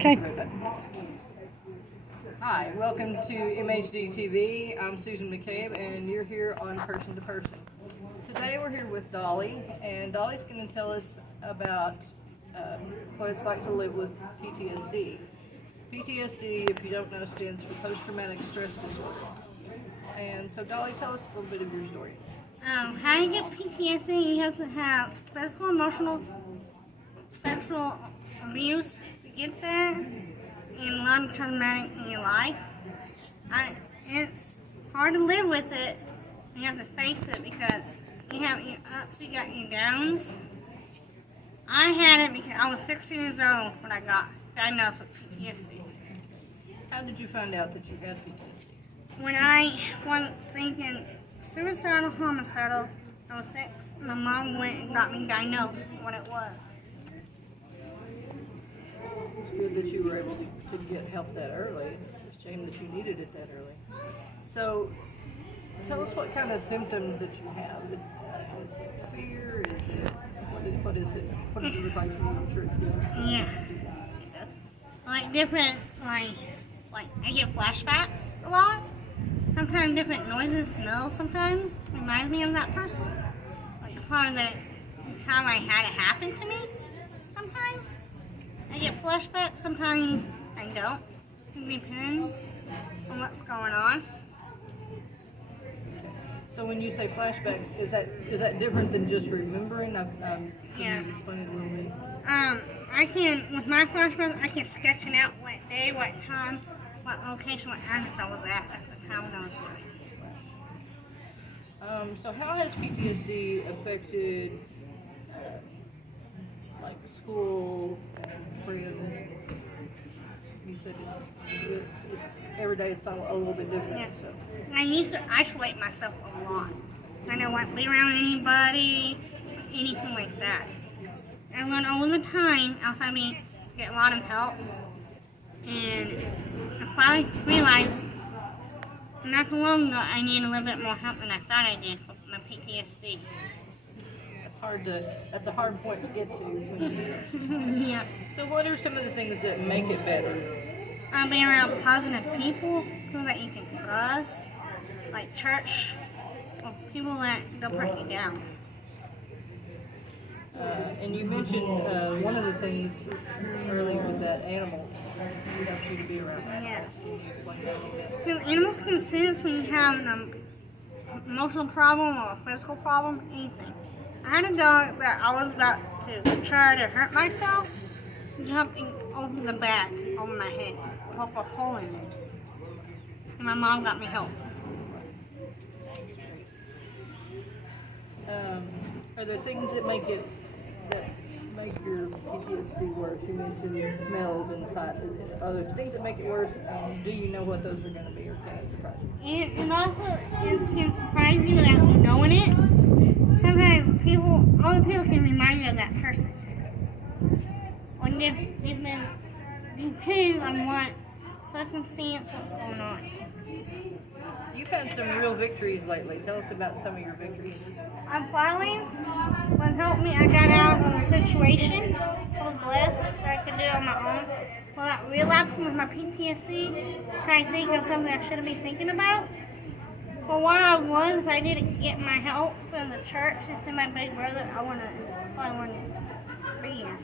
Okay. Hi, welcome to MHD-TV. I'm Susan McCabe, and you're here on Person to Person. Today we're here with Dolly, and Dolly's going to tell us about what it's like to live with PTSD. PTSD, if you don't know, stands for Post-Traumatic Stress Disorder. And so, Dolly, tell us a little bit of your story. How you get PTSD, you have to have physical, emotional, sexual abuse to get that, and a lot of traumatic in your life. It's hard to live with it. You have to face it because you have your ups, you got your downs. I had it because I was 6 years old when I got diagnosed with PTSD. How did you find out that you had PTSD? When I was thinking suicidal, homicidal, I was 6, my mom went and got me diagnosed what it was. It's good that you were able to get help that early. It's a shame that you needed it that early. So, tell us what kind of symptoms that you have. Is it fear? Is it what is it? What does it look like for you? I'm sure it's different. Yeah, like different, like I get flashbacks a lot. Sometimes different noises, smells. Sometimes reminds me of that person. Like part of the time I had it happen to me. Sometimes I get flashbacks. Sometimes I don't. It depends on what's going on. So when you say flashbacks, is that different than just remembering? Can Yeah. you explain it a little bit? I can, with my flashbacks, I can sketch it out what day, what time, what location, what address I was at the time when I was doing it. So how has PTSD affected like school and friends? You said every day it's a little bit different. Yeah. So. I used to isolate myself a lot. I don't want to be around anybody, anything like that. And then over the time, outside me, get a lot of help. And I finally realized not too long ago I need a little bit more help than I thought I did for my PTSD. That's a hard point to get to when you Yeah. So what are some of the things that make it better? Being around positive people that you can trust, like church, or people that don't break you down. And you mentioned one of the things earlier that animals help you to be around. Yes. Can you explain that a little bit? Because animals can sense when you have an emotional problem or a physical problem, anything. I had a dog that I was about to try to hurt myself, jumping over the back over my head, poke a hole in it. And my mom got me help. Are there things that make your PTSD worse? You mentioned smells inside. Are there things that make it worse? Do you know what those are going to be, or can it surprise you? And also, it can surprise you without you knowing it. Sometimes other people can remind you of that person. Or depends on what circumstance, what's going on. You've had some real victories lately. Tell us about some of your victories. I finally, what helped me, I got out of a situation. I was blessed that I could do it on my own. Without relapsing with my PTSD, trying to think of something I shouldn't be thinking about. But while I was, if I didn't get my help from the church and from my big brother, I wouldn't be here.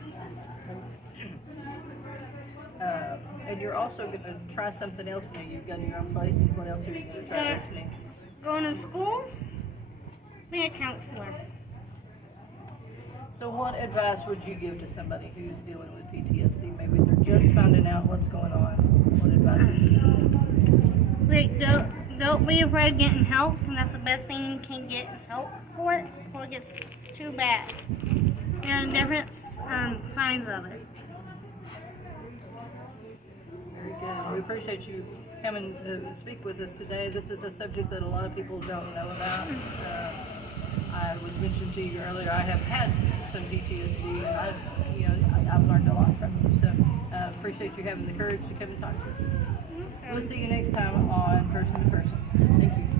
And you're also going to try something else new. You've got your own place. What else are you going to try next new? Going to school, be a counselor. So what advice would you give to somebody who's dealing with PTSD? Maybe they're just finding out what's going on. What advice would you give? Don't be afraid of getting help, and that's the best thing you can get is help for it before it gets too bad. There are different signs of it. Very good. We appreciate you coming to speak with us today. This is a subject that a lot of people don't know about. I was mentioned to you earlier, I have had some PTSD, and I've learned a lot from you. So appreciate you having the courage to come and talk to us. We'll see you next time on Person to Person. Thank you.